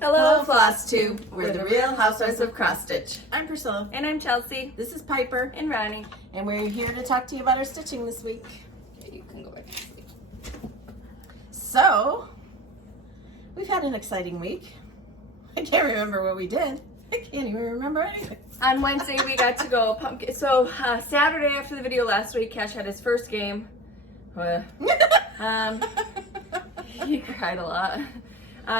Hello, Flosstube. We're the real Housewives of Cross Stitch. I'm Priscilla. And I'm Chelsea. This is Piper. And Ronnie. And we're here to talk to you about our stitching this week. Okay, you can go back to sleep. So, we've had an exciting week. I can't remember what we did. I can't even remember anything. On Wednesday, we got to go pumpkin. So, Saturday after the video last week, Cash had his first game. He cried a lot.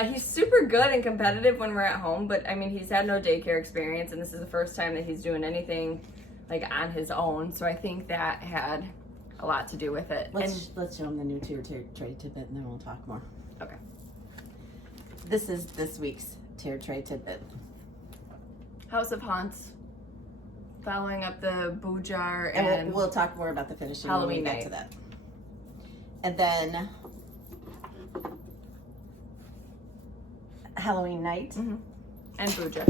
He's super good and competitive when we're at home, but I mean, he's had no daycare experience, and this is the first time that he's doing anything like on his own. So I think that had a lot to do with it. Let's show him the new tier tray tidbit, and then we'll talk more. Okay. This is this week's tier tray tidbit. House of Haunts, following up the Boo Jar, and we'll talk more about the finishing Halloween when we night. get to that. And then Halloween night. Mm-hmm. And Boo Jar.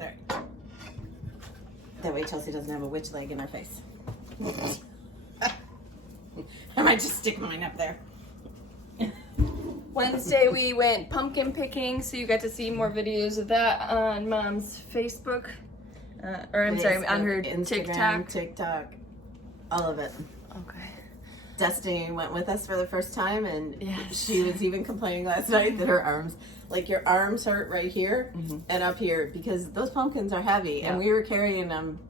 Alright. That way Chelsea doesn't have a witch leg in her face. I might just stick mine up there. Wednesday we went pumpkin picking, so you got to see more videos of that on Mom's Facebook. Sorry, on her Instagram, TikTok, all of it. Okay. Destiny went with us for the first time, and yes. She was even complaining last night that her arms, like your arms hurt right here and up here, because those pumpkins are heavy, and we were carrying them.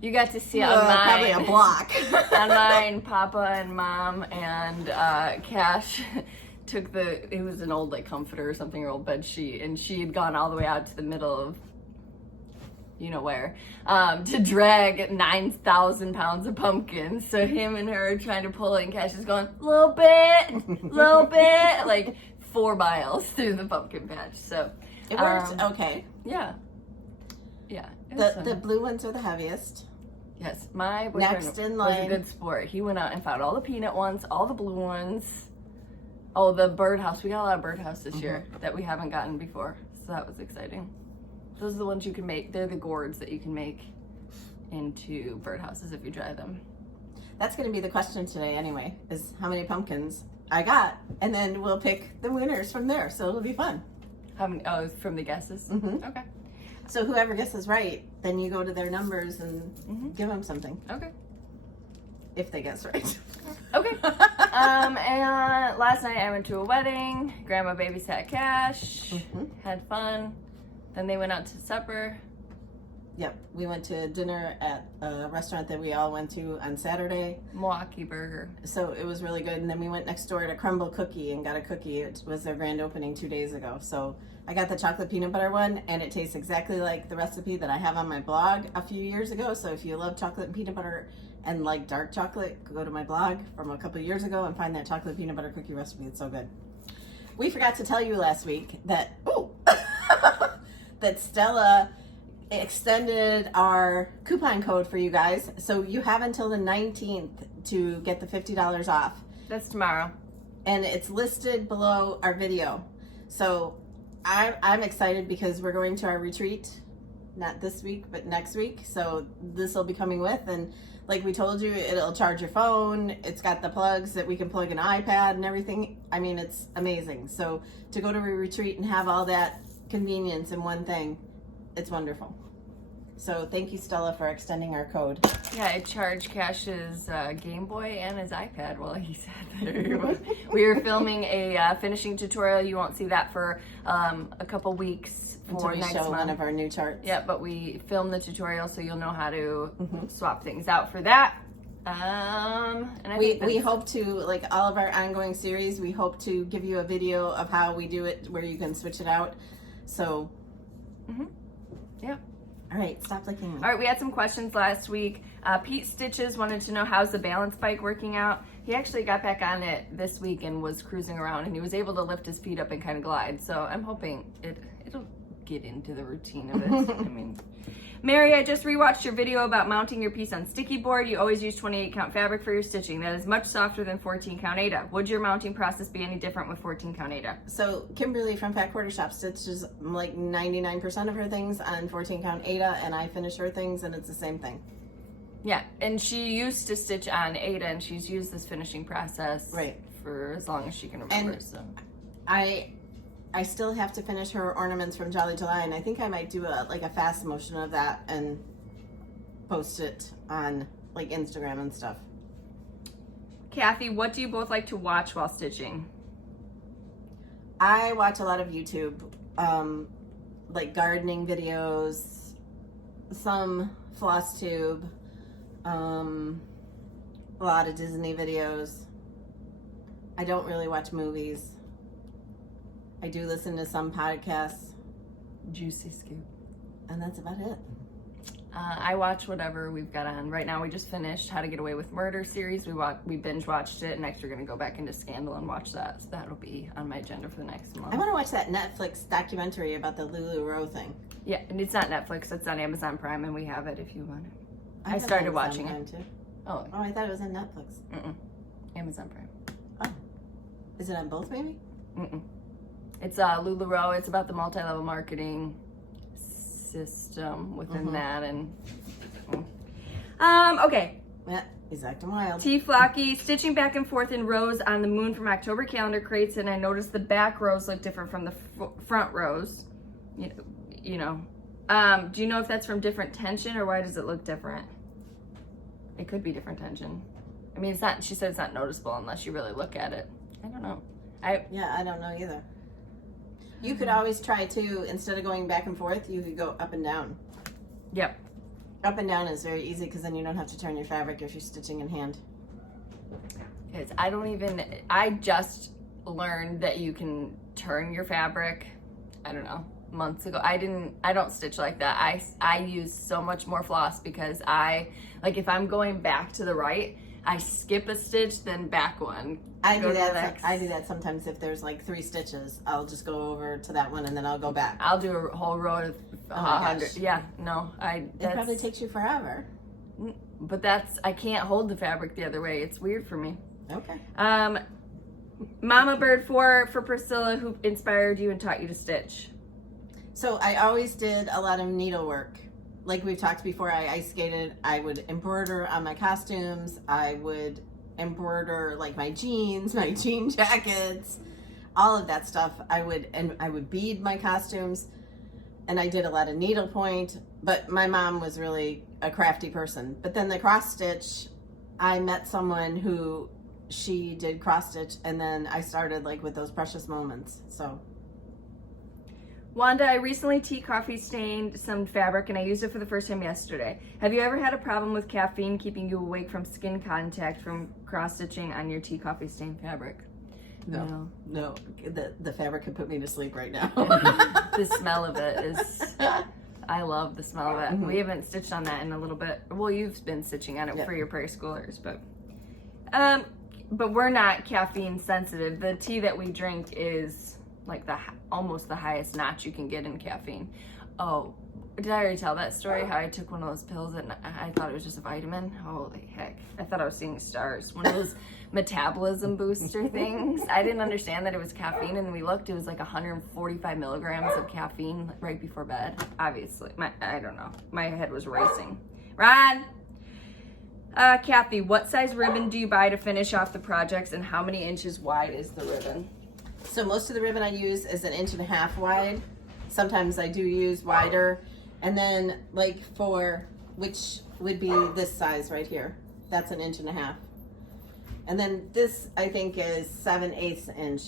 You got to see on mine, probably a block. On mine, Papa and Mom and Cash took it was an old like comforter or something, or old bed sheet, and she had gone all the way out to the middle of you know where, to drag 9,000 pounds of pumpkins. So him and her are trying to pull it, and Cash is going, little bit, like 4 miles through the pumpkin patch. So it worked okay. Yeah. The blue ones are the heaviest. Yes, my boyfriend Next in was line. a good sport. He went out and found all the peanut ones, all the blue ones. Oh, the birdhouse. We got a lot of birdhouse this year that we haven't gotten before. So that was exciting. Those are the ones you can make. They're the gourds that you can make into birdhouses if you dry them. That's going to be the question today anyway, is how many pumpkins I got. And then we'll pick the winners from there. So it'll be fun. How many? Oh, from the guesses? Okay. So whoever guesses right, then you go to their numbers and give them something. Okay. If they guess right. Okay. And last night I went to a wedding. Grandma babysat Cash. Had fun. Then they went out to supper. Yep. We went to dinner at a restaurant that we all went to on Saturday. Milwaukee Burger. So it was really good. And then we went next door to Crumble Cookie and got a cookie. It was their grand opening 2 days ago. So I got the chocolate peanut butter one, and it tastes exactly like the recipe that I have on my blog a few years ago. So if you love chocolate and peanut butter and like dark chocolate, go to my blog from a couple of years ago and find that chocolate peanut butter cookie recipe. It's so good. We forgot to tell you last week that, that Stella extended our coupon code for you guys. So you have until the 19th to get the $50 off. That's tomorrow. And it's listed below our video. So I'm excited because we're going to our retreat, not this week, but next week. So this will be coming with, and like we told you, it'll charge your phone. It's got the plugs that we can plug an iPad and everything. I mean, it's amazing. So to go to a retreat and have all that convenience in one thing, it's wonderful. So thank you, Stella, for extending our code. Yeah, I charged Cash's Game Boy and his iPad while he sat there. We were filming a finishing tutorial. You won't see that for a couple weeks Until we show one of our new charts. Yeah, but we filmed the tutorial, so you'll know how to swap things out for that. And we hope to, like all of our ongoing series, we hope to give you a video of how we do it where you can switch it out. So, yeah. All right, stop licking me. All right, we had some questions last week. Pete Stitches wanted to know, how's the balance bike working out? He actually got back on it this week and was cruising around, and he was able to lift his feet up and kind of glide. So I'm hoping it'll get into the routine of it. I mean, Mary, I just rewatched your video about mounting your piece on sticky board. You always use 28 count fabric for your stitching. That is much softer than 14 count Aida. Would your mounting process be any different with 14 count Aida? So Kimberly from Fat Quarter Shop stitches like 99% of her things on 14 count Aida, and I finish her things and it's the same thing. Yeah, and she used to stitch on Aida, and she's used this finishing process right for as long as she can remember. And so I still have to finish her ornaments from Jolly July, and I think I might do a fast motion of that and post it on like Instagram and stuff. Kathy, what do you both like to watch while stitching? I watch a lot of YouTube, like gardening videos, some Flosstube, a lot of Disney videos. I don't really watch movies. I do listen to some podcasts. Juicy scoop. And that's about it. I watch whatever we've got on. Right now we just finished How to Get Away with Murder series. We binge watched it. Next we're going to go back into Scandal and watch that. So that'll be on my agenda for the next month. I want to watch that Netflix documentary about the LuLaRoe thing. Yeah, and it's not Netflix. It's on Amazon Prime, and we have it if you want it. I have started Amazon watching Prime it. Too. Oh, I thought it was on Netflix. Amazon Prime. Oh. Is it on both maybe? It's LuLaRoe. It's about the multi-level marketing system within that, and okay. Yeah, he's acting wild. T Flocky, stitching back and forth in rows on the moon from October calendar crates, and I noticed the back rows look different from the front rows. You know. Do you know if that's from different tension, or why does it look different? It could be different tension. I mean, it's not. She said it's not noticeable unless you really look at it. I don't know. I don't know either. You could always try to, instead of going back and forth, you could go up and down. Yep. Up and down is very easy because then you don't have to turn your fabric if you're stitching in hand. I just learned that you can turn your fabric, I don't know, months ago. I don't stitch like that. I use so much more floss because if I'm going back to the right, I skip a stitch, then back one. I do that sometimes if there's like 3 stitches. I'll just go over to that one and then I'll go back. I'll do a whole row of 100. Yeah, no. It probably takes you forever. But I can't hold the fabric the other way. It's weird for me. Okay. Mama Bird 4 for Priscilla, who inspired you and taught you to stitch. So I always did a lot of needlework. Like we've talked before, I ice skated. I would embroider on my costumes. I would embroider like my jeans, my jean jackets, all of that stuff. I would bead my costumes, and I did a lot of needlepoint. But my mom was really a crafty person. But then the cross stitch, I met someone who she did cross stitch, and then I started like with those precious moments. So. Wanda, I recently tea coffee stained some fabric and I used it for the first time yesterday. Have you ever had a problem with caffeine keeping you awake from skin contact from cross stitching on your tea coffee stained fabric? No. The fabric could put me to sleep right now. The smell of it is, I love the smell of it. We haven't stitched on that in a little bit. Well, you've been stitching on it for your prairie schoolers, but we're not caffeine sensitive. The tea that we drink is like almost the highest notch you can get in caffeine. Oh, did I already tell that story? How I took one of those pills and I thought it was just a vitamin? Holy heck. I thought I was seeing stars. One of those metabolism booster things. I didn't understand that it was caffeine, and we looked, it was like 145 milligrams of caffeine right before bed. Obviously, I don't know. My head was racing. Ron! Kathy, what size ribbon do you buy to finish off the projects, and how many inches wide is the ribbon? So most of the ribbon I use is 1.5 inches wide. Sometimes I do use wider. And then like which would be this size right here. That's 1.5 inches. And then this I think is 7/8 inch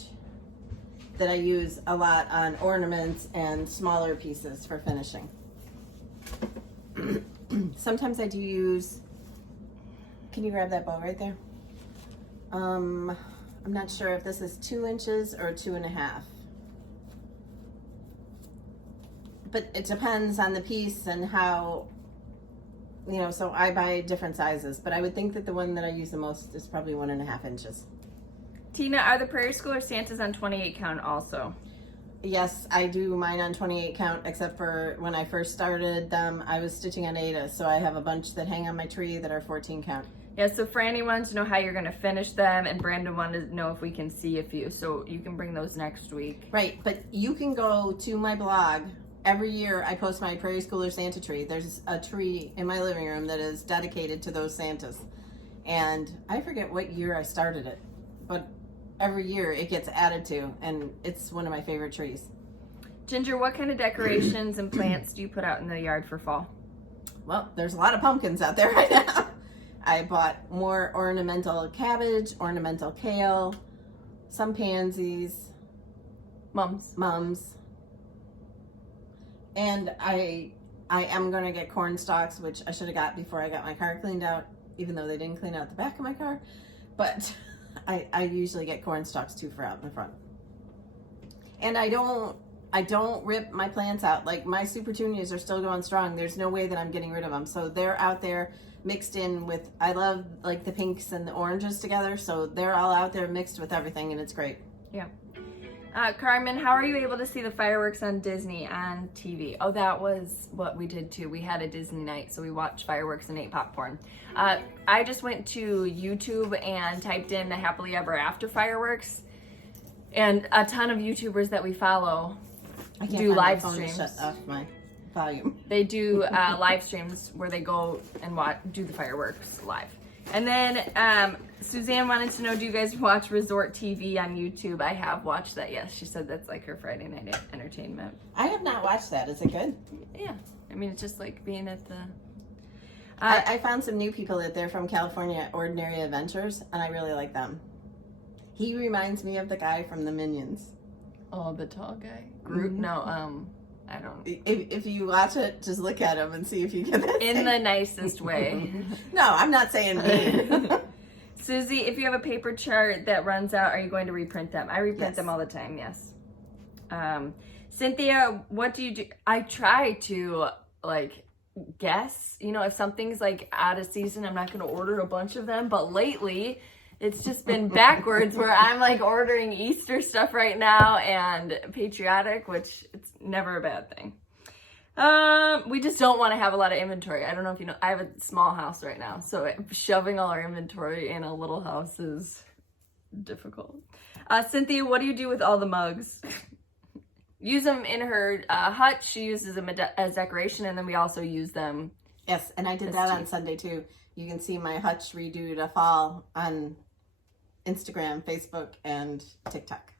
that I use a lot on ornaments and smaller pieces for finishing. Sometimes I do use, can you grab that bow right there? I'm not sure if this is 2 inches or 2.5. But it depends on the piece and how, so I buy different sizes. But I would think that the one that I use the most is probably 1.5 inches. Tina, are the Prairie Schooler Santas on 28 count also? Yes, I do mine on 28 count, except for when I first started them, I was stitching on Ada. So I have a bunch that hang on my tree that are 14 count. Yeah, so Franny wanted to know how you're going to finish them, and Brandon wanted to know if we can see a few, so you can bring those next week. Right, but you can go to my blog. Every year I post my Prairie Schooler Santa tree. There's a tree in my living room that is dedicated to those Santas. And I forget what year I started it, but every year it gets added to, and it's one of my favorite trees. Ginger, what kind of decorations and plants do you put out in the yard for fall? Well, there's a lot of pumpkins out there right now. I bought more ornamental cabbage, ornamental kale, some pansies, mums. And I am going to get corn stalks, which I should have got before I got my car cleaned out, even though they didn't clean out the back of my car. But I usually get corn stalks too for out in the front. And I don't rip my plants out. Like, my super petunias are still going strong. There's no way that I'm getting rid of them. So they're out there mixed in with, I love like the pinks and the oranges together. So they're all out there mixed with everything, and it's great. Yeah. Carmen, how are you able to see the fireworks on Disney on TV? Oh, that was what we did too. We had a Disney night, so we watched fireworks and ate popcorn. I just went to YouTube and typed in the Happily Ever After fireworks, and a ton of YouTubers that we follow do live streams. Shut off my volume. They do live streams where they go and do the fireworks live. And then Suzanne wanted to know, do you guys watch Resort TV on YouTube? I have watched that, yes. She said that's like her Friday night entertainment. I have not watched that. Is it good? Yeah. I mean, it's just like being at the... I found some new people that they're from California, Ordinary Adventures, and I really like them. He reminds me of the guy from the Minions. Oh, the tall guy? Groot? Mm-hmm. No, I don't. If you watch it, just look at him and see if you can. In the nicest way. No, I'm not saying mean. Susie, if you have a paper chart that runs out, are you going to reprint them? I reprint them all the time, yes. Cynthia, what do you do? I try to, like, guess. You know, if something's, like, out of season, I'm not going to order a bunch of them. But lately, it's just been backwards where I'm, like, ordering Easter stuff right now and patriotic, which it's never a bad thing. We just don't want to have a lot of inventory. I don't know if you know, I have a small house right now, so shoving all our inventory in a little house is difficult. Cynthia, what do you do with all the mugs? Use them in her hut. She uses them as decoration, and then we also use them. Yes, and I did that on Sunday too. You can see my hutch redo to fall on Instagram, Facebook, and TikTok.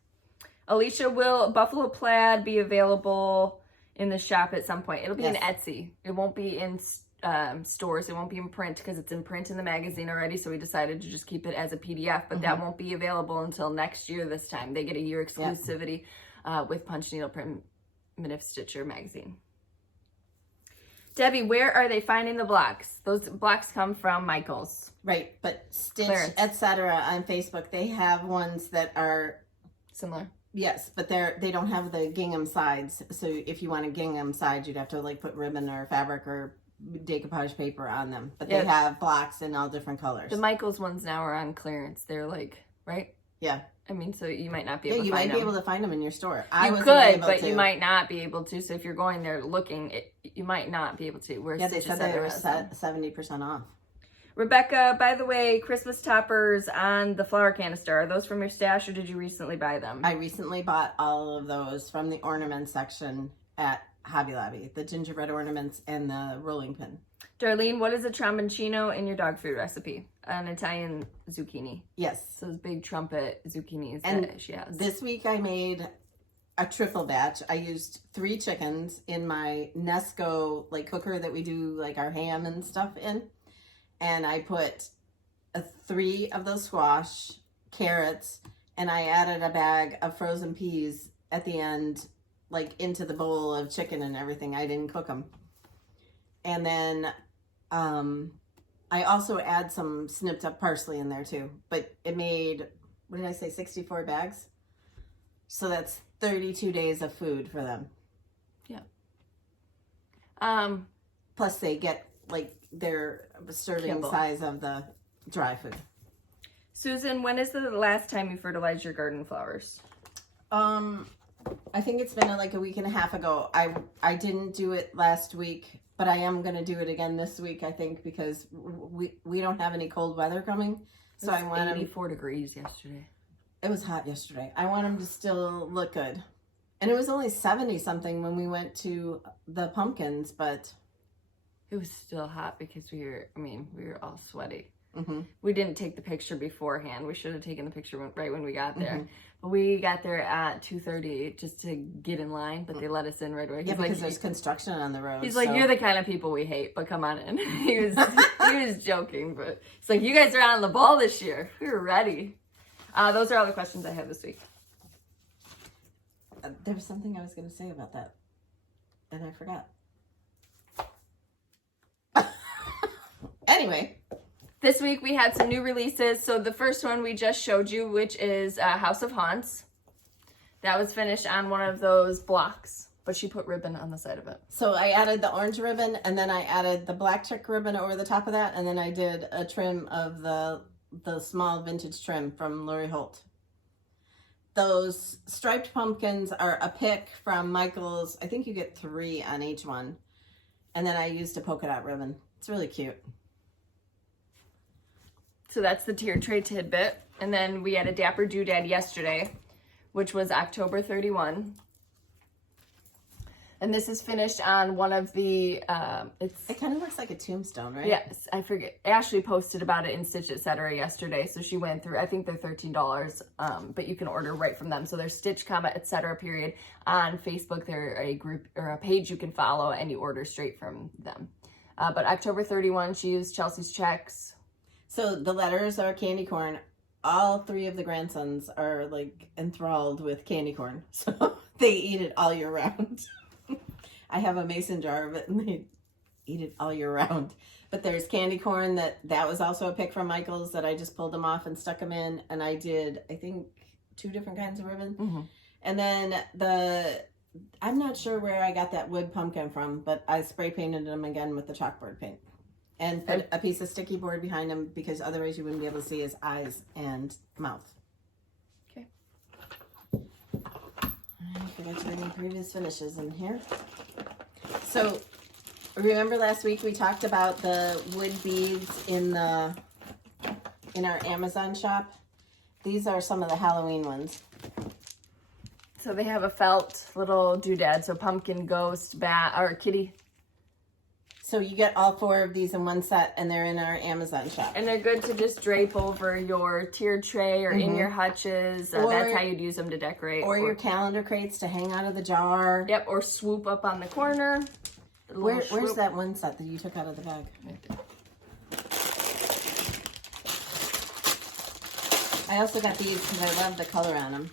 Alicia, will Buffalo Plaid be available in the shop at some point? It'll be in Etsy. It won't be in stores. It won't be in print because it's in print in the magazine already. So we decided to just keep it as a PDF, but that won't be available until next year this time. They get a year exclusivity with Punch Needle Primitive Stitcher magazine. Debbie, where are they finding the blocks? Those blocks come from Michael's. Right, but Stitch, etc. on Facebook, they have ones that are similar. Yes, but they don't have the gingham sides. So if you want a gingham side, you'd have to like put ribbon or fabric or decoupage paper on them. But they have blocks in all different colors. The Michaels ones now are on clearance. They're like, right? Yeah. I mean, so you might not be able to find them. Yeah, you might be able to find them in your store. I could, but you might not be able to. So if you're going there looking, you might not be able to. Where they said they were 70% off. Rebecca, by the way, Christmas toppers on the flower canister, are those from your stash or did you recently buy them? I recently bought all of those from the ornament section at Hobby Lobby. The gingerbread ornaments and the rolling pin. Darlene, what is a tromboncino in your dog food recipe? An Italian zucchini. Yes. Those big trumpet zucchinis and that she has. This week I made a triple batch. I used 3 chickens in my Nesco like cooker that we do like our ham and stuff in. And I put 3 of those squash, carrots, and I added a bag of frozen peas at the end, like into the bowl of chicken and everything. I didn't cook them. And then I also add some snipped up parsley in there too. But it made, what did I say, 64 bags? So that's 32 days of food for them. Yeah. Plus they get like their serving size of the dry food. Susan, when is the last time you fertilized your garden flowers? I think it's been like a week and a half ago. I didn't do it last week, but I am going to do it again this week, I think, because we don't have any cold weather coming. So I want 84 degrees yesterday. It was hot yesterday. I want them to still look good. And it was only 70 something when we went to the pumpkins, but it was still hot because we were all sweaty. We didn't take the picture beforehand. We should have taken the picture right when we got there. But we got there at 2:30 just to get in line, but they let us in right away. Yeah, because there's construction on the road. He's like, you're the kind of people we hate, but come on in. he was joking, but it's like, you guys are on the ball this year. We were ready. Those are all the questions I have this week. There was something I was going to say about that, and I forgot. Anyway. This week we had some new releases. So the first one we just showed you, which is House of Haunts. That was finished on one of those blocks, but she put ribbon on the side of it. So I added the orange ribbon, and then I added the black check ribbon over the top of that, and then I did a trim of the small vintage trim from Lori Holt. Those striped pumpkins are a pick from Michael's. I think you get 3 on each one. And then I used a polka dot ribbon. It's really cute. So that's the tier tray tidbit. And then we had a Dapper Doodad yesterday, which was October 31. And this is finished on one of the, it kind of looks like a tombstone, right? Yes, I forget. Ashley posted about it in Stitch Etc. yesterday. So she went through, I think they're $13, but you can order right from them. So there's Stitch, Etc. period. On Facebook, they're a group or a page you can follow and you order straight from them. But October 31, she used Chelsea's checks. So the letters are candy corn. All 3 of the grandsons are like enthralled with candy corn. So they eat it all year round. I have a mason jar of it and they eat it all year round. But there's candy corn that was also a pick from Michael's that I just pulled them off and stuck them in. And I did, I think, 2 different kinds of ribbon. And then I'm not sure where I got that wood pumpkin from, but I spray painted them again with the chalkboard paint. And put a piece of sticky board behind him because otherwise you wouldn't be able to see his eyes and mouth. Okay. I forgot to bring the previous finishes in here. So, remember last week we talked about the wood beads in our Amazon shop? These are some of the Halloween ones. So they have a felt little doodad, so pumpkin, ghost, bat, or kitty. So you get all 4 of these in one set, and they're in our Amazon shop. And they're good to just drape over your tiered tray or in your hutches. That's how you'd use them to decorate. Or your calendar crates to hang out of the jar. Yep, or swoop up on the corner. Where's that one set that you took out of the bag? Right there. I also got these because I love the color on them.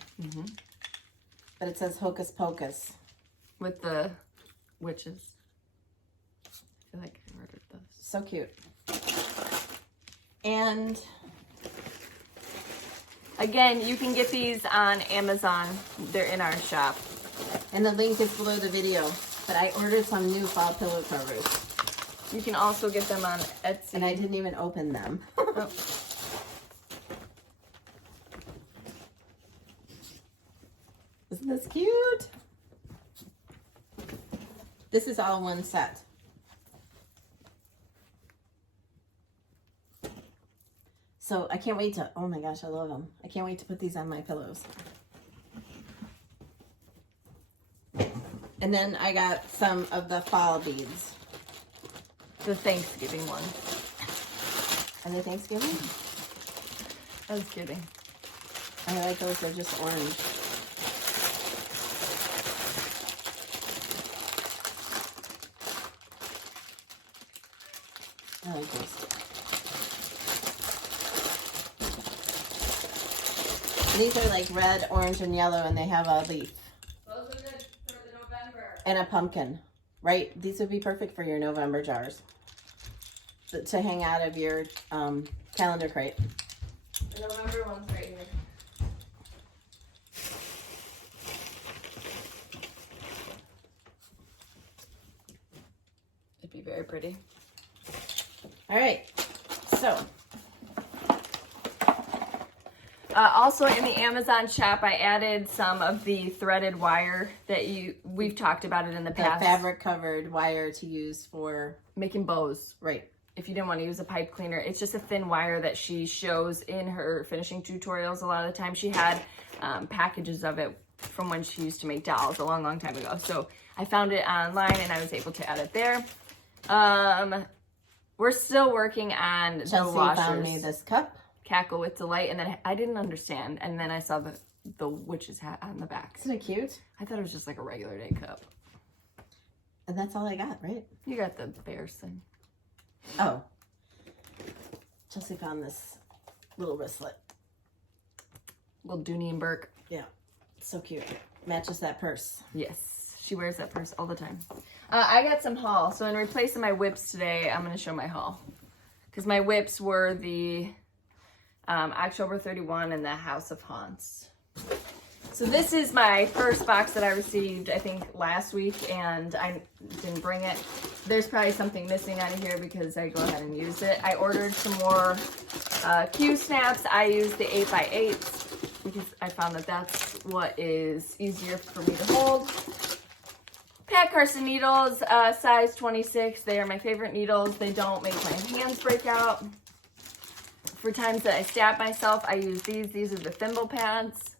But it says Hocus Pocus. With the witches. I feel like I ordered those. So cute. And again, you can get these on Amazon. They're in our shop. And the link is below the video. But I ordered some new fall pillow covers. You can also get them on Etsy. And I didn't even open them. Oh. Isn't this cute? This is all one set. So I can't wait to, oh my gosh, I love them. I can't wait to put these on my pillows. And then I got some of the fall beads. The Thanksgiving one. Are they Thanksgiving? I was kidding. I like those, they're just orange. I like those. These are like red, orange, and yellow, and they have a leaf. Those are good for the November. And a pumpkin, right? These would be perfect for your November jars to hang out of your calendar crate. The November one's right here. It'd be very pretty. All right, so. Also in the Amazon shop, I added some of the threaded wire that we've talked about it in the past. The fabric covered wire to use for making bows. Right. If you didn't want to use a pipe cleaner, it's just a thin wire that she shows in her finishing tutorials. A lot of the time she had packages of it from when she used to make dolls a long time ago. So I found it online and I was able to add it there. we're still working on the Chelsea washers. found me this cup. Cackle with Delight, and then I didn't understand, and then I saw the witch's hat on the back. Isn't it cute? I thought it was just like a regular day cup. And that's all I got, right? You got the bears thing. Oh. Chelsea found this little wristlet. Little Dooney and Burke. Yeah. So cute. Matches that purse. Yes, she wears that purse all the time. I got some haul. So in replacing my whips today, I'm going to show my haul. Because my whips were the October 31 and the House of Haunts. So this is my first box that I received, I think, last week, and I didn't bring it. There's probably something missing out of here because I go ahead and use it. I ordered some more Q snaps. I used the 8x8s because I found that that's what is easier for me to hold. Pat Carson needles, size 26. They are my favorite needles. They don't make my hands break out. For times that I stab myself, I use these. These are the thimble pads.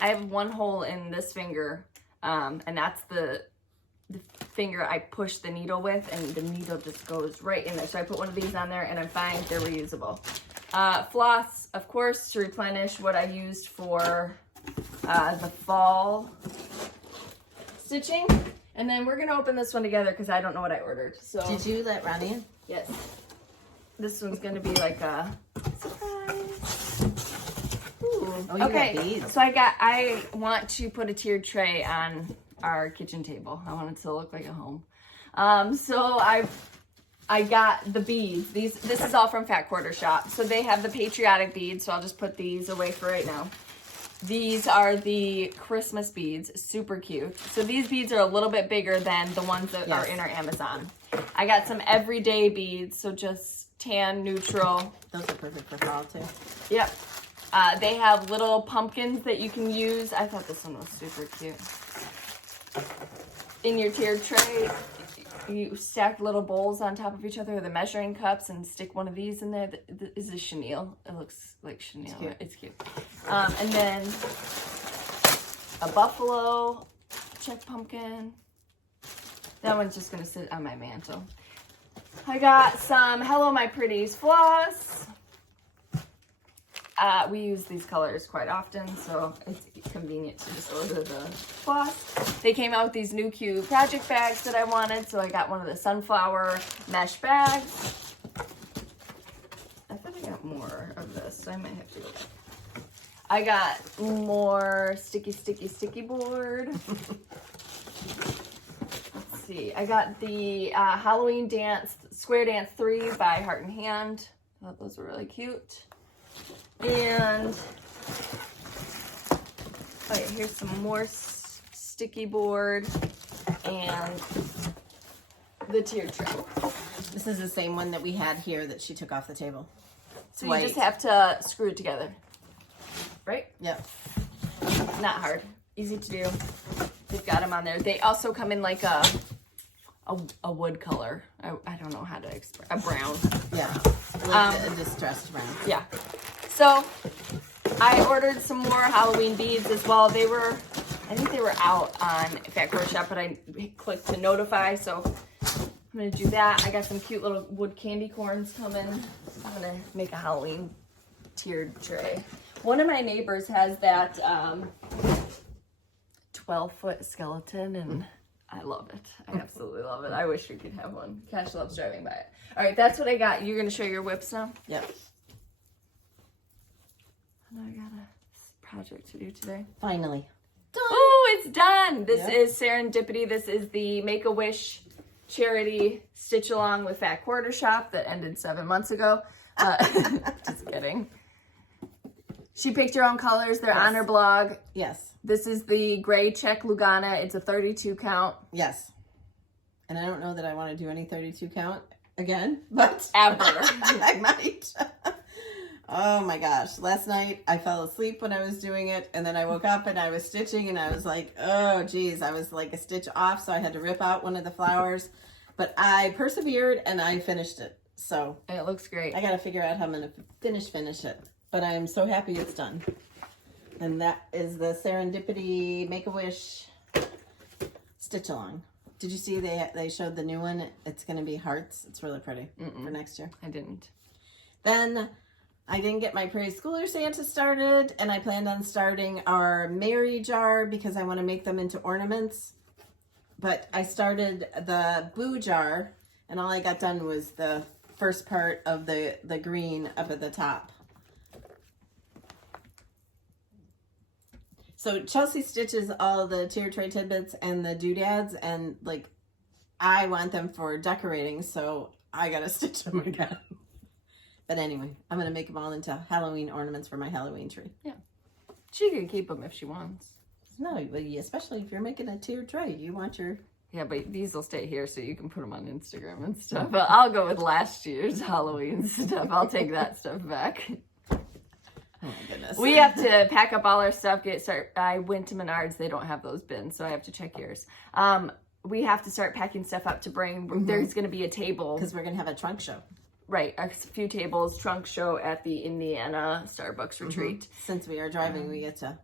I have one hole in this finger, and that's the finger I push the needle with, and the needle just goes right in there. So I put one of these on there, and I'm fine. They're reusable. Floss, of course, to replenish what I used for the fall stitching. And then we're going to open this one together because I don't know what I ordered. So Did you let Ronnie in? yes. This one's going to be like a surprise. Ooh. Oh, you Okay, got beads. so I want to put a tiered tray on our kitchen table. I want it to look like a home. So I got the beads. This is all from Fat Quarter Shop. So they have the patriotic beads, so I'll just put these away for right now. These are the Christmas beads, super cute. So these beads are a little bit bigger than the ones that are in our Amazon. I got some everyday beads, so just tan, neutral. Those are perfect for fall too. Yep. They have little pumpkins that you can use. I thought this one was super cute. In your tiered tray, you stack little bowls on top of each other, the measuring cups, and stick one of these in there. This is a chenille. It looks like chenille. It's cute. It's cute. And then a buffalo check pumpkin. That one's just going to sit on my mantle. I got some Hello My Pretties floss. We use these colors quite often, so it's convenient to just order the floss. They came out with these new cute project bags that I wanted, so I got one of the sunflower mesh bags. I thought I got more of this, so I might have to go back. I got more sticky board. Let's see. I got the Halloween Dance, Square Dance 3 by Heart and Hand. I thought those were really cute. And oh yeah, here's some more sticky board and the tiered tray. This is the same one that we had here that she took off the table. So you just have to screw it together, right? Yep. Not hard, easy to do. They've got them on there. They also come in like a wood color. I don't know how to express, a brown. Yeah. Like a distressed brown. Yeah. So I ordered some more Halloween beads as well. I think they were out on Fat Quarter Shop, but I clicked to notify, so I'm gonna do that. I got some cute little wood candy corns coming. I'm gonna make a Halloween tiered tray. One of my neighbors has that 12-foot skeleton, and I love it. I absolutely love it. I wish we could have one. Cash loves driving by it. All right, that's what I got. You're gonna show your whips now? Yep. I got a project to do today. Finally. Done. Oh, it's done. This is Serendipity. This is the Make-A-Wish charity stitch along with Fat Quarter Shop that ended 7 months ago. Just kidding. She picked her own colors. They're on her blog. Yes. This is the gray check Lugana. It's a 32 count. Yes. And I don't know that I want to do any 32 count again, but Ever. I might. Oh my gosh. Last night I fell asleep when I was doing it, and then I woke up and I was stitching, and I was like, oh geez, I was like a stitch off, so I had to rip out one of the flowers, but I persevered and I finished it. So it looks great. I got to figure out how I'm going to finish it, but I'm so happy it's done. And that is the Serendipity Make-A-Wish stitch along. Did you see they showed the new one? It's going to be hearts. It's really pretty for next year. I didn't. Then I didn't get my preschooler Santa started, and I planned on starting our Mary jar because I want to make them into ornaments. But I started the Boo jar, and all I got done was the first part of the green up at the top. So Chelsea stitches all the tier tray tidbits and the doodads, and like I want them for decorating, so I gotta stitch them again. But anyway, I'm gonna make them all into Halloween ornaments for my Halloween tree. Yeah, she can keep them if she wants. No, but especially if you're making a tier tray, you want your... Yeah, but these will stay here so you can put them on Instagram and stuff. But I'll go with last year's Halloween stuff. I'll take that stuff back. Oh my goodness. We have to pack up all our stuff. I went to Menards. They don't have those bins, so I have to check yours. We have to start packing stuff up to bring. Mm-hmm. There's going to be a table. Because we're going to have a trunk show. Right, a few tables, trunk show at the Indiana Starbucks retreat. Mm-hmm. Since we are driving, we get to...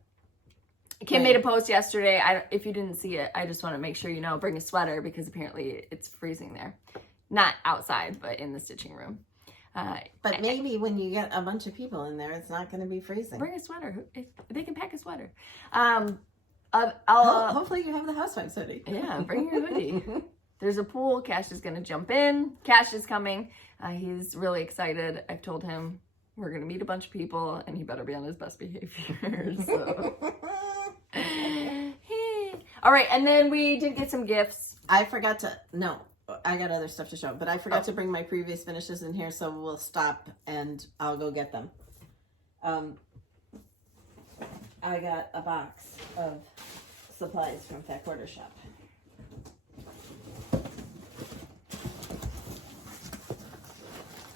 Kim made a post yesterday. If you didn't see it, I just want to make sure you know, bring a sweater because apparently it's freezing there. Not outside, but in the stitching room. But maybe when you get a bunch of people in there, it's not going to be freezing. Bring a sweater. They can pack a sweater. Hopefully you have the Housewives hoodie. Yeah, bring your hoodie. There's a pool. Cash is going to jump in. Cash is coming. He's really excited. I've told him we're going to meet a bunch of people and he better be on his best behavior. So. All right, and then we did get some gifts. I forgot to, no, I got other stuff to show, but I forgot to bring my previous finishes in here, so we'll stop and I'll go get them. I got a box of supplies from Fat Quarter Shop.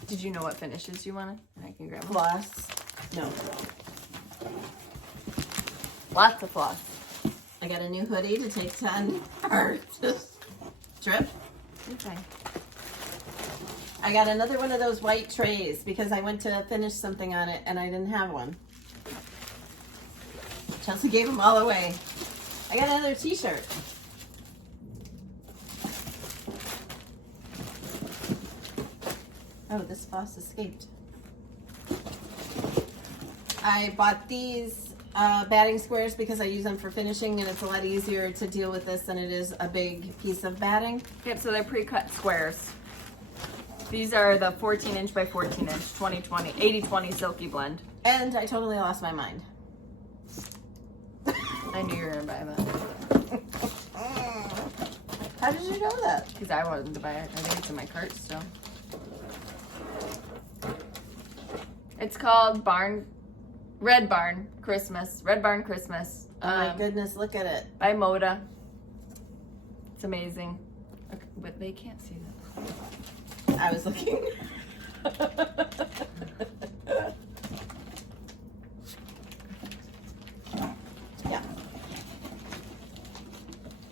Did you know what finishes you wanted? I can grab them. Floss. No. Lots of floss. I got a new hoodie to take on our trip. Okay. I got another one of those white trays because I went to finish something on it and I didn't have one. Chelsea gave them all away. I got another t-shirt. Oh, this floss escaped. I bought these batting squares because I use them for finishing and it's a lot easier to deal with this than it is a big piece of batting. Yep, so they're pre-cut squares. These are the 14 inch by 14 inch 2020 80/20 silky blend. And I totally lost my mind. I knew you were gonna buy that. How did you know that? Because I wanted to buy it. I think it's in my cart still. It's called Red Barn Christmas. Red Barn Christmas. Oh my goodness, look at it. By Moda. It's amazing. Okay, but they can't see that. I was looking. Yeah.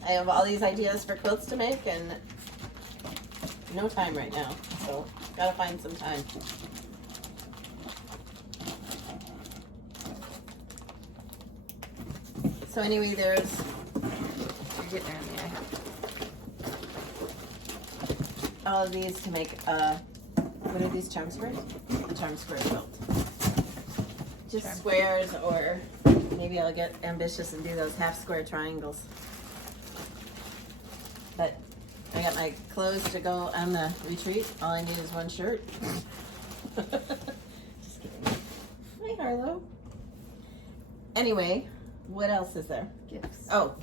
I have all these ideas for quilts to make and no time right now. So gotta find some time. So anyway, there's... You're getting there in the eye. all of these to make what are these, charm squares? A charm square quilt. Just Charm. squares, or maybe I'll get ambitious and do those half square triangles. But I got my clothes to go on the retreat. All I need is one shirt. Just kidding. Hi, Harlow. Anyway, what else is there? Gifts. Oh.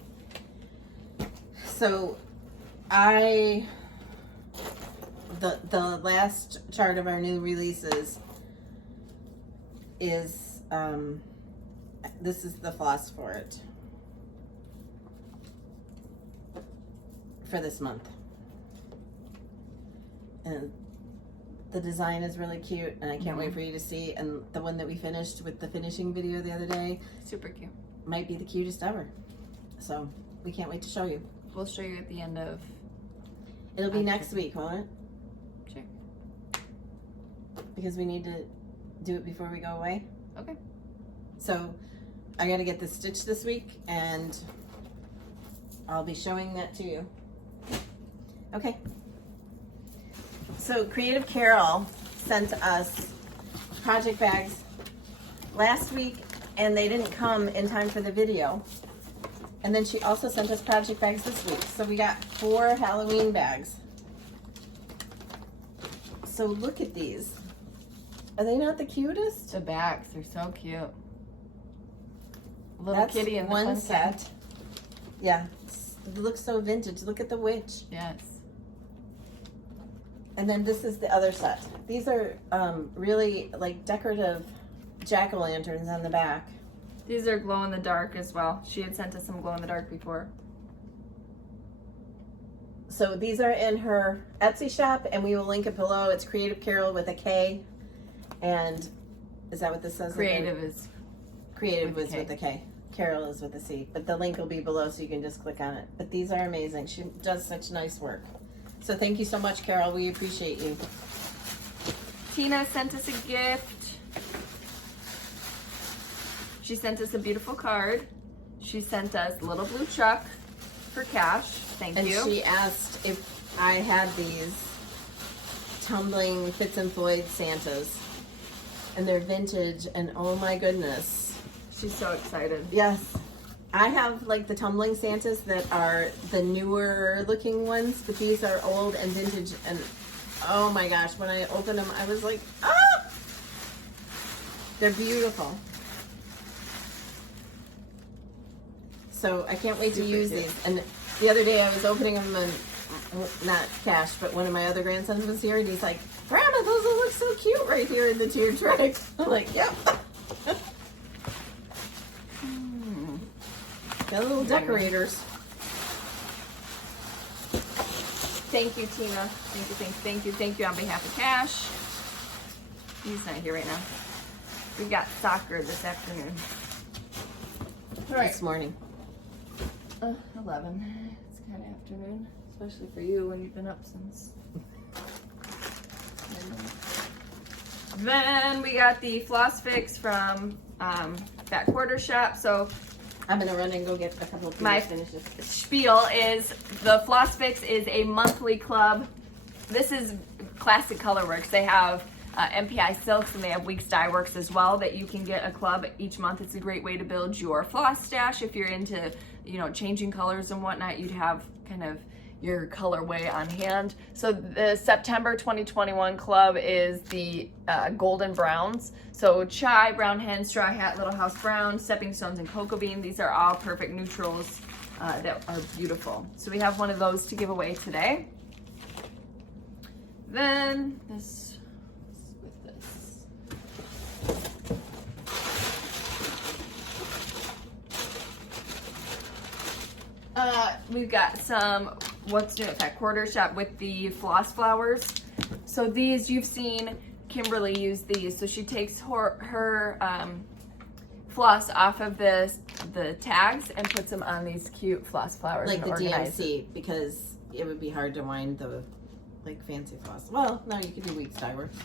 So the last chart of our new releases is this is the floss for it for this month, and the design is really cute and I can't wait for you to see. And the one that we finished with the finishing video the other day, Super cute. might be the cutest ever, so we can't wait to show you. We'll show you at the end of... It'll be next week, won't it? Sure. Because we need to do it before we go away. Okay. So I got to get this stitched this week and I'll be showing that to you. Okay. So Creative Carol sent us project bags last week, and they didn't come in time for the video. And then she also sent us project bags this week. So we got 4 Halloween bags. So look at these. Are they not the cutest? The backs are so cute. Little That's kitty in the one pumpkin. set. Yeah, it looks so vintage. Look at the witch. Yes. And then this is the other set. These are really like decorative jack-o'-lanterns on the back. These are glow in the dark as well. She had sent us some glow in the dark before. So these are in her Etsy shop, and we will link it below. It's Creative Carol with a K. And is that what this says? Creative is Creative with is a K. with a K. Carol is with a C. But the link will be below, so you can just click on it. But these are amazing. She does such nice work. So thank you so much, Carol. We appreciate you. Tina sent us a gift. She sent us a beautiful card. She sent us a little blue chuck for cash. Thank And you. she asked if I had these tumbling Fitz and Floyd Santas. And they're vintage, and oh my goodness. She's so excited. Yes. I have like the tumbling Santas that are the newer looking ones, but these are old and vintage, and oh my gosh, when I opened them, I was like, ah! They're beautiful. So I can't wait to Super use cute. these. And the other day I was opening them, and not Cash, but one of my other grandsons was here, and he's like, Grandma, those will look so cute right here in the tier tray. I'm like, yep. Got little decorators. Thank you, Tina. Thank you on behalf of Cash. He's not here right now. We got soccer this afternoon. All right. This morning. 11. It's kind of afternoon, especially for you when you've been up since. Then we got the Floss Fix from that quarter shop. So I'm gonna run and go get a couple of my finishes. spiel is the Floss Fix is a monthly club. This is Classic Colorworks. They have MPI Silks, and they have Weeks Dye Works as well, that you can get a club each month. It's a great way to build your floss stash. If you're into, you know, changing colors and whatnot, you'd have kind of your colorway on hand. So the September 2021 club is the golden browns. So chai, brown hen, straw hat, little house brown, stepping stones, and cocoa bean. These are all perfect neutrals that are beautiful. So we have one of those to give away today. Then this with this. We've got some what's new at that quarter shop with the floss flowers. So these, you've seen Kimberly use these. So she takes her floss off of the tags and puts them on these cute floss flowers. Like and the organizes. DMC, because it would be hard to wind the like fancy floss. Well, no, you could do Weeks Dye Works.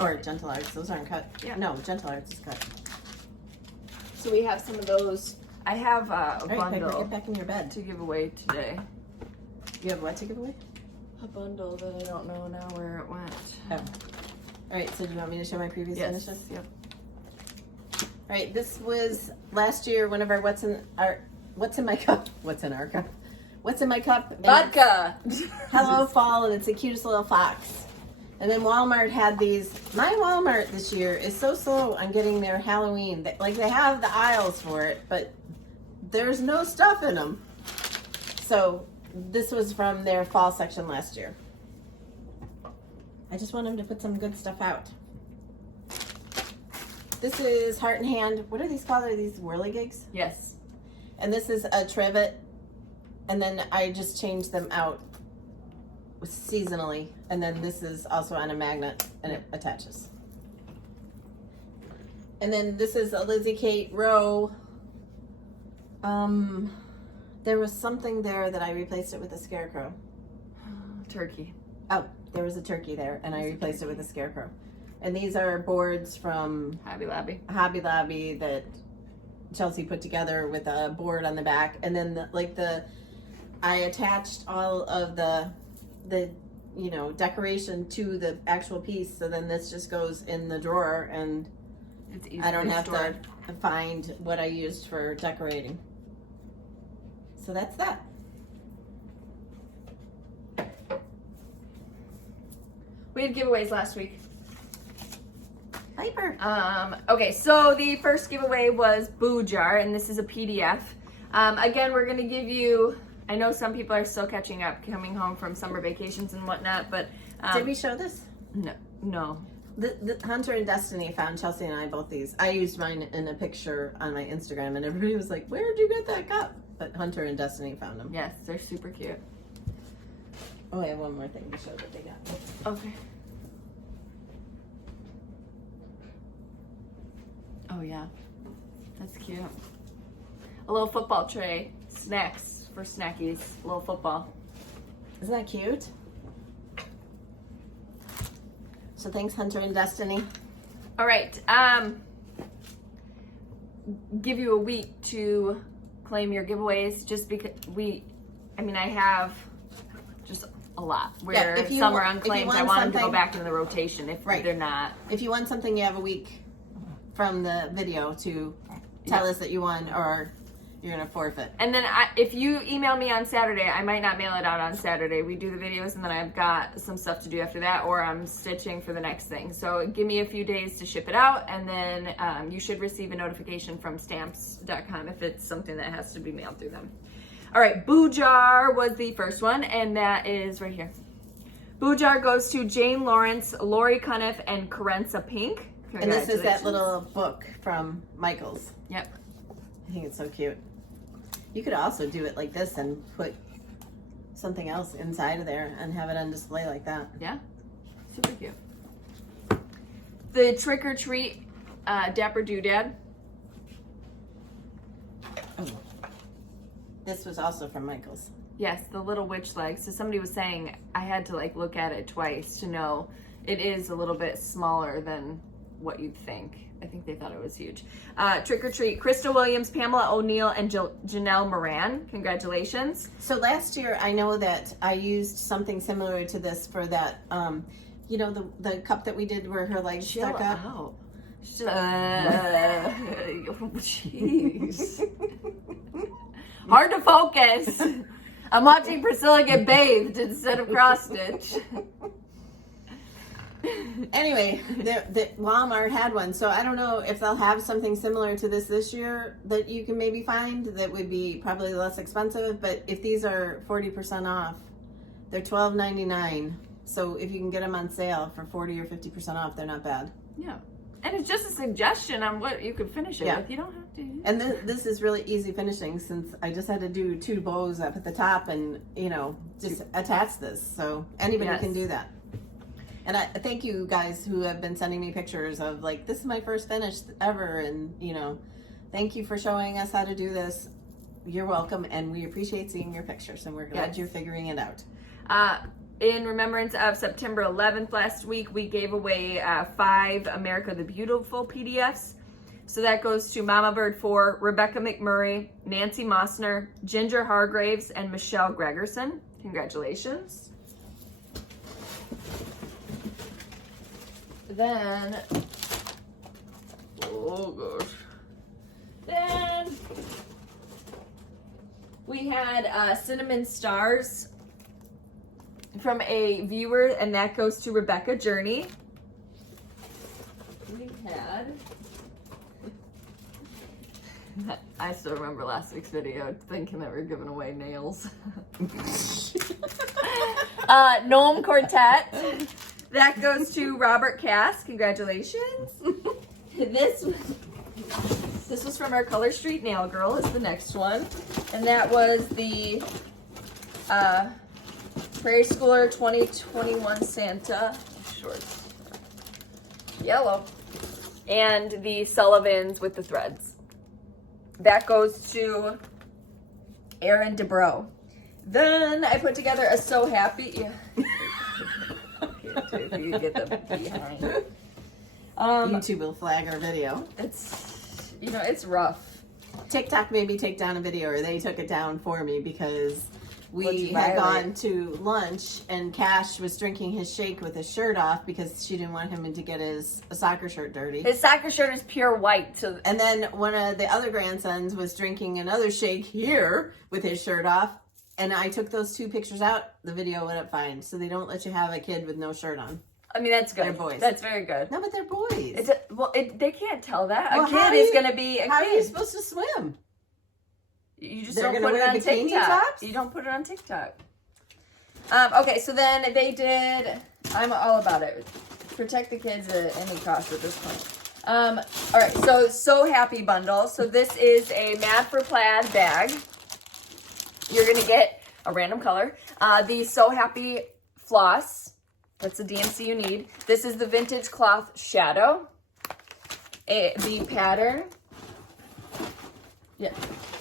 Or Gentle Arts. Those aren't cut. Yeah. No, Gentle Arts is cut. So we have some of those. I have a All right, bundle Piper, get back in your bed. to give away today. You have what to give away? A bundle that I don't know now where it went. Oh. All right, so do you want me to show my previous Yes. finishes? Yep. All right, this was last year one of our what's in my cup? What's in our cup? What's in my cup? And Vodka. Hello Fall, and it's the cutest little fox. And then Walmart had these. My Walmart this year is so slow on getting their Halloween. Like they have the aisles for it, but there's no stuff in them. So this was from their fall section last year. I just want them to put some good stuff out. This is Heart and Hand. What are these called? Are these whirligigs? Yes. And this is a trivet. And then I just changed them out seasonally. And then this is also on a magnet and it attaches. And then this is a Lizzie Kate row. There was something there that I replaced it with a scarecrow. Turkey. Oh, there was a turkey there and I replaced it with a scarecrow. And these are boards from Hobby Lobby. Hobby Lobby that Chelsea put together with a board on the back. And then I attached all of the the decoration to the actual piece. So then this just goes in the drawer, and It's easy I don't have stored. to find what I used for decorating. So that's that. We had giveaways last week. Hyper. Okay, so the first giveaway was Boo Jar, and this is a PDF. Again, we're gonna give you, I know some people are still catching up, coming home from summer vacations and whatnot, but Did we show this? no. The Hunter and Destiny found Chelsea and I both these. I used mine in a picture on my Instagram, and everybody was like, "Where'd you get that cup?" But Hunter and Destiny found them. Yes, they're super cute. Oh, I have one more thing to show that they got. Okay. Oh yeah, that's cute. A little football tray, snacks for snackies, a little football. Isn't that cute? So thanks, Hunter and Destiny. All right, give you a week to claim your giveaways, just because I have just a lot. Where if you some are want- if you unclaimed, I want want them to go something- back into the rotation if Right. they're not. If you want something, you have a week from the video to tell us that you won, or you're gonna forfeit. And then if you email me on Saturday, I might not mail it out on Saturday. We do the videos, and then I've got some stuff to do after that, or I'm stitching for the next thing. So give me a few days to ship it out, and then you should receive a notification from stamps.com if it's something that has to be mailed through them. All right, Boo Jar was the first one, and that is right here. Boo Jar goes to Jane Lawrence, Lori Cuniff, and Carenza Pink. And this is that Congratulations. little book from Michaels. Yep. I think it's so cute. You could also do it like this and put something else inside of there and have it on display like that. Yeah, super cute. The Trick or Treat Dapper Doodad. Oh. This was also from Michaels. Yes, the little witch leg. So somebody was saying I had to look at it twice to know it is a little bit smaller than what you'd think. I think they thought it was huge. Trick or Treat, Krista Williams, Pamela O'Neill, and Janelle Moran. Congratulations. So last year, I know that I used something similar to this for that, the cup that we did where her legs stuck up. Out. Jeez. Hard to focus. I'm watching Priscilla get bathed instead of cross stitch. Anyway, the Walmart had one, so I don't know if they'll have something similar to this year that you can maybe find that would be probably less expensive. But if these are 40% off, they're $12.99. So if you can get them on sale for 40 or 50% off, they're not bad. Yeah. And it's just a suggestion on what you could finish it with. You don't have to. And this is really easy finishing, since I just had to do 2 bows up at the top and, just attach this. So anybody can do that. And I thank you guys who have been sending me pictures of this is my first finish ever. And, thank you for showing us how to do this. You're welcome. And we appreciate seeing your pictures, and we're glad you're figuring it out. In remembrance of September 11th last week, we gave away 5 America the Beautiful PDFs. So that goes to Mama Bird 4, Rebecca McMurray, Nancy Mossner, Ginger Hargraves, and Michelle Gregerson. Congratulations. Then, oh gosh. Then we had Cinnamon Stars from a viewer, and that goes to Rebecca Journey. We had, I still remember last week's video thinking that we were giving away nails. Gnome Quartet. That goes to Robert Cass. Congratulations. This was from our Color Street Nail Girl is the next one. And that was the Prairie Schooler 2021 Santa shorts. Yellow. And the Sullivans with the threads. That goes to Erin DeBro. Then I put together a So Happy. Yeah. If you get them behind. YouTube will flag our video. It's rough. TikTok made me take down a video, or they took it down for me, because we had gone to lunch and Cash was drinking his shake with his shirt off because she didn't want him to get his soccer shirt dirty. His soccer shirt is pure white. So. And then one of the other grandsons was drinking another shake here with his shirt off. And I took those 2 pictures out. The video went up fine. So they don't let you have a kid with no shirt on. I mean, that's good. They're boys. That's very good. No, but they're boys. They can't tell that. Well, a kid is going to be a How kid. are you supposed to swim? You just They're don't gonna put it wear on bikini TikTok. tops? You don't put it on TikTok. Okay, so then they did. I'm all about it. Protect the kids at any cost at this point. All right, so Happy bundle. So this is a Mad for Plaid bag. You're gonna get a random color. The So Happy floss. That's the DMC you need. This is the vintage cloth shadow. The pattern. Yeah.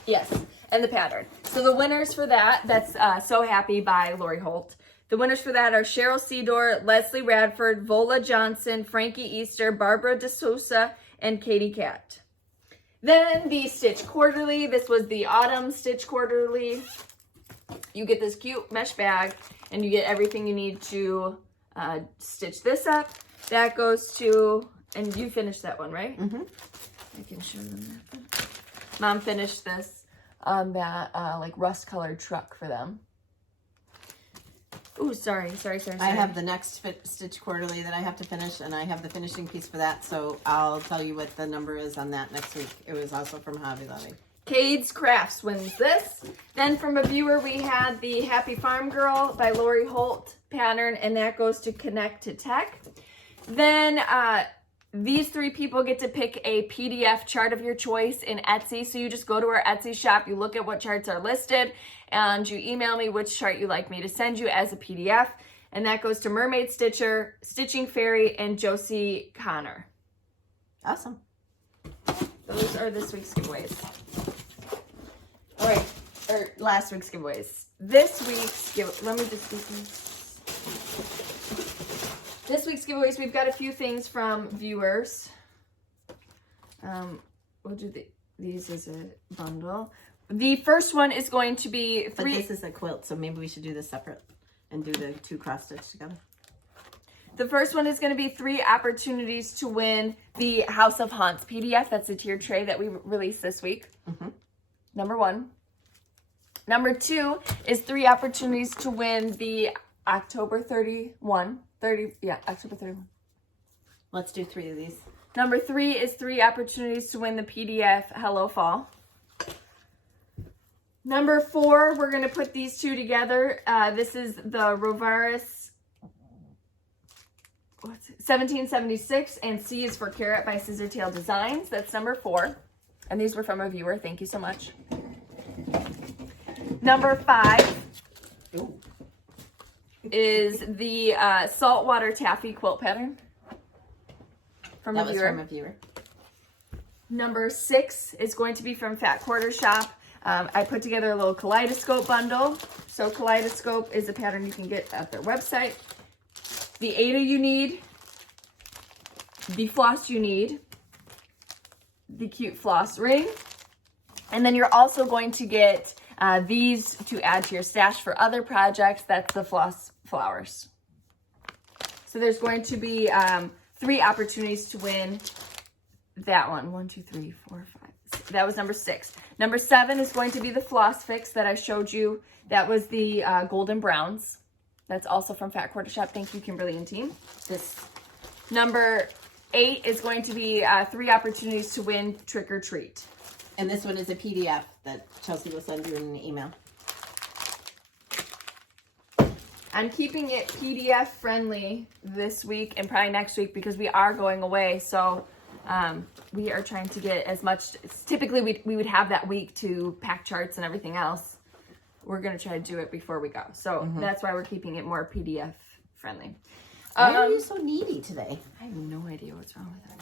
Yes. And the pattern. So the winners for that's So Happy by Lori Holt. The winners for that are Cheryl Seedor, Leslie Radford, Vola Johnson, Frankie Easter, Barbara DeSouza, and Katie Cat. Then the Stitch Quarterly. This was the Autumn Stitch Quarterly. You get this cute mesh bag, and you get everything you need to stitch this up. That goes to, and you finished that one, right? Mm-hmm. I can show them that. Mom finished this on that like rust colored truck for them. Ooh, sorry. I have the next Stitch Quarterly that I have to finish, and I have the finishing piece for that, so I'll tell you what the number is on that next week. It was also from Hobby Lobby. Cade's Crafts wins this. Then from a viewer, we had the Happy Farm Girl by Lori Holt pattern, and that goes to Connect to Tech. Then these 3 people get to pick a PDF chart of your choice in Etsy. So you just go to our Etsy shop, you look at what charts are listed, and you email me which chart you'd like me to send you as a PDF. And that goes to Mermaid Stitcher, Stitching Fairy, and Josie Connor. Awesome. Those are this week's giveaways. All right, or last week's giveaways. This week's let me just do these. This week's giveaways, we've got a few things from viewers. We'll do these as a bundle. The first one is going to be But this is a quilt, so maybe we should do this separate and do the 2 cross stitch together. The first one is going to be 3 opportunities to win the House of Haunts PDF. That's a tiered tray that we released this week. Mm-hmm. Number 1. Number 2 is 3 opportunities to win the October 31. October 31. Let's do 3 of these. Number 3 is 3 opportunities to win the PDF Hello Fall. Number 4, we're going to put these 2 together. This is the Rovaris 1776, and C is for Carrot by Scissortail Designs. That's number 4. And these were from a viewer. Thank you so much. Number 5 is the Saltwater Taffy quilt pattern. From a viewer. Number 6 is going to be from Fat Quarter Shop. I put together a little kaleidoscope bundle. So kaleidoscope is a pattern you can get at their website. The Ada you need, the floss you need, the cute floss ring, and then you're also going to get these to add to your stash for other projects. That's the floss flowers. So there's going to be 3 opportunities to win that one. 1, 2, 3, 4, 5. That was number 6. Number 7 is going to be the floss fix that I showed you. That was the golden browns. That's also from Fat Quarter Shop. Thank you, Kimberly and team. This number 8 is going to be 3 opportunities to win Trick or Treat. And this one is a PDF that Chelsea will send you in an email. I'm keeping it PDF friendly this week and probably next week because we are going away. So we are trying to get as much. Typically, we would have that week to pack charts and everything else. We're going to try to do it before we go. So that's why we're keeping it more PDF friendly. Why are you so needy today? I have no idea what's wrong with her.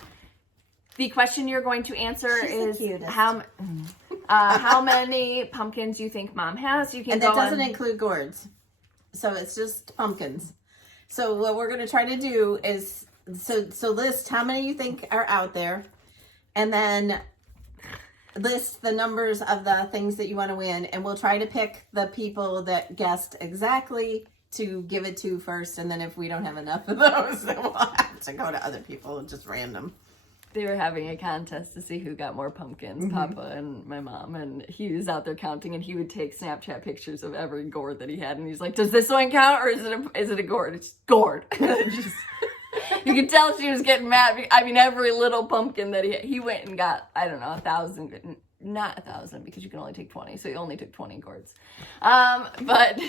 The question you're going to answer is how many pumpkins you think Mom has. You can and that doesn't include gourds. So it's just pumpkins. So what we're going to try to do is, so list how many you think are out there. And then list the numbers of the things that you want to win, and we'll try to pick the people that guessed exactly to give it to first, and then if we don't have enough of those, then we'll have to go to other people, just random. They were having a contest to see who got more pumpkins, Papa and my mom, and he was out there counting, and he would take Snapchat pictures of every gourd that he had, and he's like, does this one count, or is it a gourd? It's gourd. Just, you could tell she was getting mad. I mean, every little pumpkin that he went and got, I don't know, 1,000, not 1,000, because you can only take 20, so he only took 20 gourds. But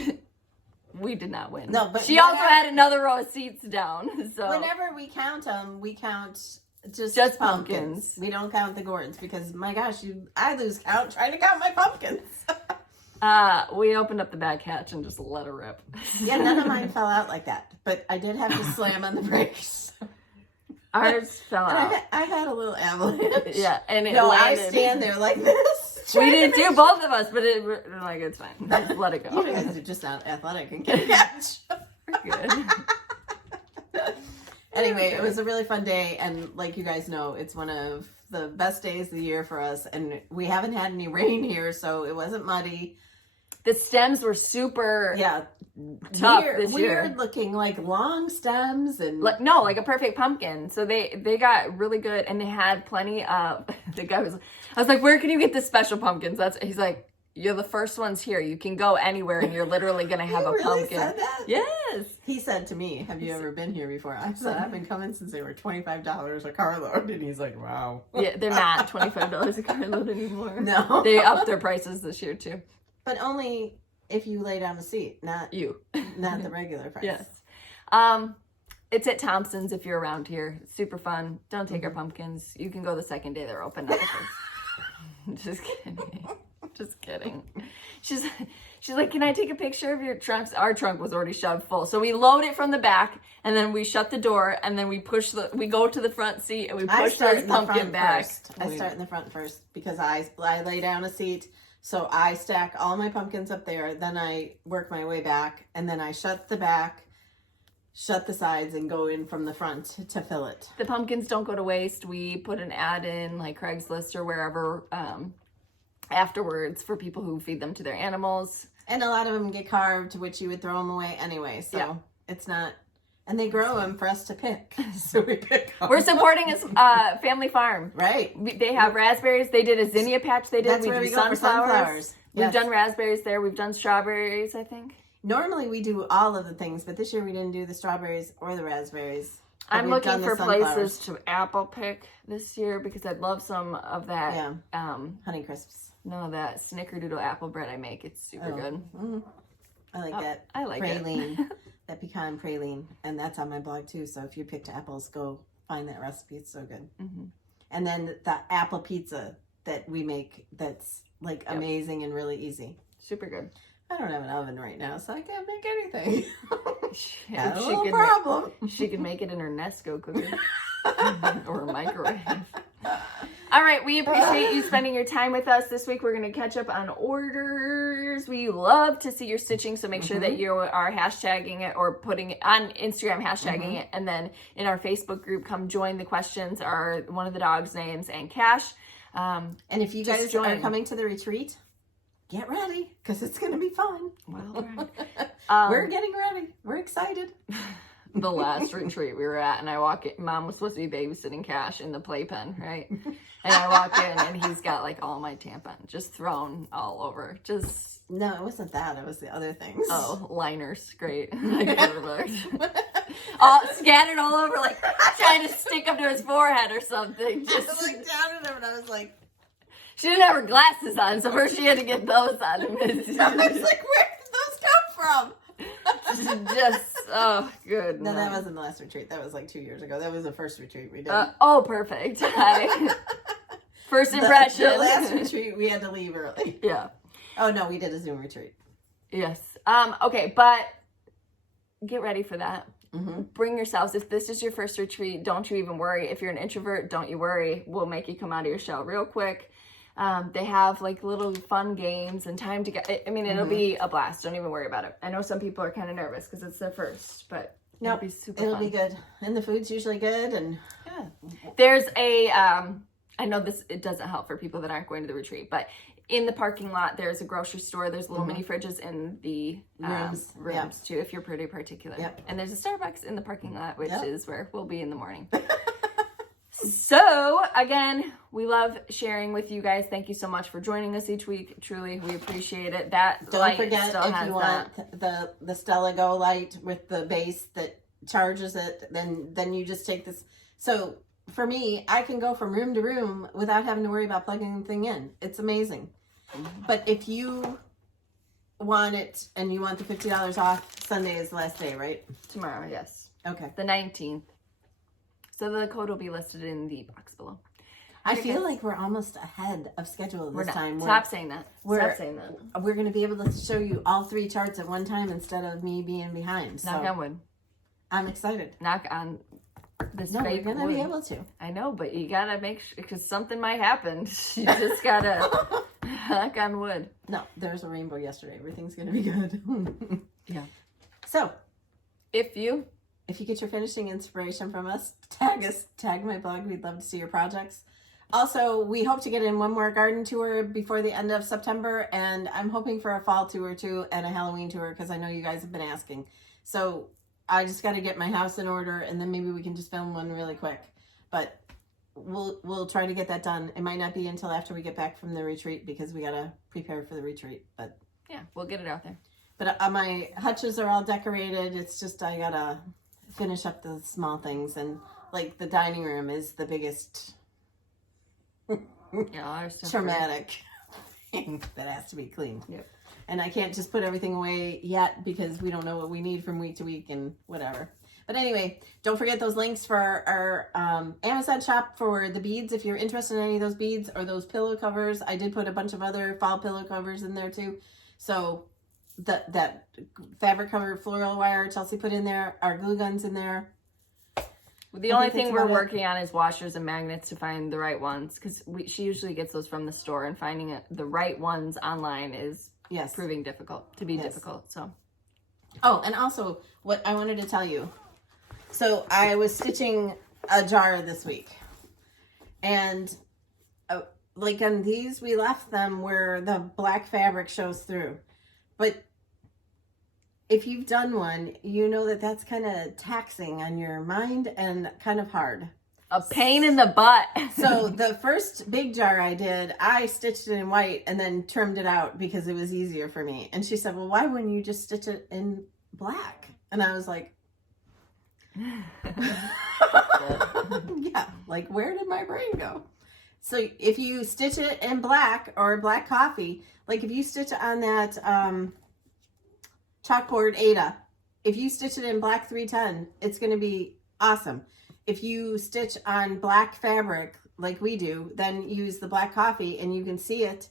we did not win. No, but she also had another row of seats down. So whenever we count them, we count just pumpkins. We don't count the gourds because, my gosh, I lose count trying to count my pumpkins. We opened up the back hatch and just let her rip. Yeah, none of mine fell out like that, but I did have to slam on the brakes. Ours fell out. I had a little avalanche. Yeah, and it No, landed. I stand there like this. We didn't do both of us, but it's fine. Just let it go. You guys are just not athletic and can catch. We're good. Anyway, it was a really fun day, and like you guys know, it's one of the best days of the year for us, and we haven't had any rain here, so it wasn't muddy. The stems were super tough this year. Weird looking, like long stems and like a perfect pumpkin. So they got really good, and they had plenty of. I was like, where can you get the special pumpkins? He's like, you're the first ones here. You can go anywhere, and you're literally gonna have a really pumpkin. Said that? Yes. He said to me, "Have you ever been here before?" I said, "I've been coming since they were $25 a carload," and he's like, "Wow." Yeah, they're not $25 a carload anymore. No, they upped their prices this year too. But only if you lay down a seat, not the regular price. Yes. It's at Thompson's if you're around here. It's super fun. Don't take our pumpkins. You can go the second day they're open. Just kidding. Just kidding. She's like, can I take a picture of your trunks? Our trunk was already shoved full. So we load it from the back, and then we shut the door, and then we go to the front seat, and we push those pumpkin back. I start in the front first because I lay down a seat. So I stack all my pumpkins up there, then I work my way back, and then I shut the back, shut the sides, and go in from the front to fill it. The pumpkins don't go to waste. We put an ad in like Craigslist or wherever afterwards for people who feed them to their animals. And a lot of them get carved, which you would throw them away anyway, so it's not... And they grow them for us to pick. So we pick them. We're supporting a family farm. Right. They have raspberries. They did a zinnia patch. That's where we go for sunflowers. We've done raspberries there. We've done strawberries, I think. Normally we do all of the things, but this year we didn't do the strawberries or the raspberries. I'm looking for places to apple pick this year because I'd love some of that. Yeah. Honey Crisps. No, that snickerdoodle apple bread I make. It's super good. Mm-hmm. I like that. I like praline. That pecan praline, and that's on my blog too. So if you picked apples, go find that recipe. It's so good. Mm-hmm. And then the apple pizza that we make, that's like amazing and really easy. Super good. I don't have an oven right now, so I can't make anything. Got a little problem. She could make it in her Nesco cooker or a microwave. All right, we appreciate you spending your time with us this week. We're going to catch up on orders. We love to see your stitching, so make sure that you are hashtagging it or putting it on Instagram, hashtagging it, and then in our Facebook group, come join. The questions are one of the dogs' names and Cash. And if you guys are coming to the retreat, get ready, because it's going to be fun. Well, we're getting ready. We're excited. The last retreat we were at, and I walk in, Mom was supposed to be babysitting Cash in the playpen, right? And I walk in, and he's got like all my tampons just thrown all over. No, it wasn't that. It was the other things. Oh, liners, great. Like all scattered all over, like trying to stick them to his forehead or something. Just I looked down at him, and I was like, she didn't have her glasses on, so first she had to get those on. I was like, where did those come from? Oh, good. No, that wasn't the last retreat. That was like 2 years ago. That was the first retreat we did. Oh, perfect. First impression. The last retreat, we had to leave early. Yeah. Oh, no, we did a Zoom retreat. Yes. Okay, but get ready for that. Mm-hmm. Bring yourselves. If this is your first retreat, don't you even worry. If you're an introvert, don't you worry. We'll make you come out of your shell real quick. They have like little fun games and time to get. I mean, it'll be a blast. Don't even worry about it. I know some people are kind of nervous because it's their first, but it'll be super fun. It'll be good, and the food's usually good. And there's a I know it doesn't help for people that aren't going to the retreat, but in the parking lot, there's a grocery store. There's little mini fridges in the rooms too, if you're pretty particular. Yep. And there's a Starbucks in the parking lot, which is where we'll be in the morning. So, again, we love sharing with you guys. Thank you so much for joining us each week. Truly, we appreciate it. Don't forget, if you want the Stella Go light with the base that charges it, then you just take this. So, for me, I can go from room to room without having to worry about plugging the thing in. It's amazing. But if you want it and you want the $50 off, Sunday is the last day, right? Tomorrow, yes. Okay. The 19th. So the code will be listed in the box below. I feel like we're almost ahead of schedule this time. Stop saying that. Stop saying that. We're going to be able to show you all 3 charts at one time instead of me being behind. Knock on wood. I'm excited. Knock on this fake wood. We're going to be able to. I know, but you got to make sure, because something might happen. You just got to knock on wood. No, there was a rainbow yesterday. Everything's going to be good. Yeah. So, if you get your finishing inspiration from us, tag my blog. We'd love to see your projects. Also, we hope to get in one more garden tour before the end of September, and I'm hoping for a fall tour too and a Halloween tour because I know you guys have been asking. So I just got to get my house in order, and then maybe we can just film one really quick. But we'll try to get that done. It might not be until after we get back from the retreat because we got to prepare for the retreat. But yeah, we'll get it out there. But my hutches are all decorated. It's just I got to finish up the small things, and like the dining room is the biggest traumatic thing that has to be cleaned. Yep. And I can't just put everything away yet because we don't know what we need from week to week and whatever. But anyway, don't forget those links for our Amazon shop for the beads if you're interested in any of those beads or those pillow covers. I did put a bunch of other fall pillow covers in there too. So that fabric covered floral wire Chelsea put in there, our glue guns in there. The only thing we're working on is washers and magnets to find the right ones, because she usually gets those from the store, and finding the right ones online is proving difficult. So, oh, and also what I wanted to tell you. So I was stitching a jar this week, and like on these, we left them where the black fabric shows through, but if you've done one, you know that that's kind of taxing on your mind and kind of hard. A pain in the butt. So the first big jar I did, I stitched it in white and then trimmed it out because it was easier for me. And she said, well, why wouldn't you just stitch it in black? And I was like, yeah, like where did my brain go? So if you stitch it in black or black coffee, like if you stitch it on that chalkboard Ada, if you stitch it in black 310, it's going to be awesome. If you stitch on black fabric like we do, then use the black coffee and you can see it,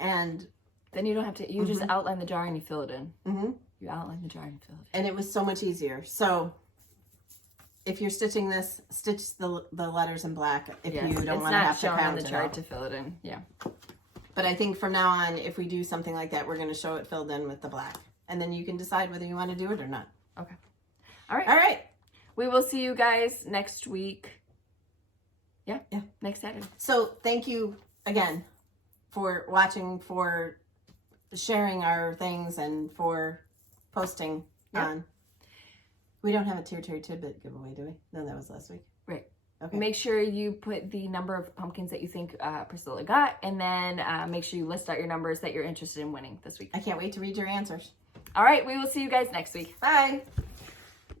and then you don't have to, you just outline the jar and you fill it in. You outline the jar and fill it in. And it was so much easier. So if you're stitching this, stitch the letters in black if you don't want to have to count on the chart to fill it in. Yeah. But I think from now on, if we do something like that, we're going to show it filled in with the black. And then you can decide whether you want to do it or not. Okay. All right. All right. We will see you guys next week. Yeah. Next Saturday. So thank you again for watching, for sharing our things, and for posting on. We don't have a Tier Tidbit giveaway, do we? No, that was last week. Right. Okay. Make sure you put the number of pumpkins that you think Priscilla got, and then make sure you list out your numbers that you're interested in winning this week. I can't wait to read your answers. All right. We will see you guys next week. Bye.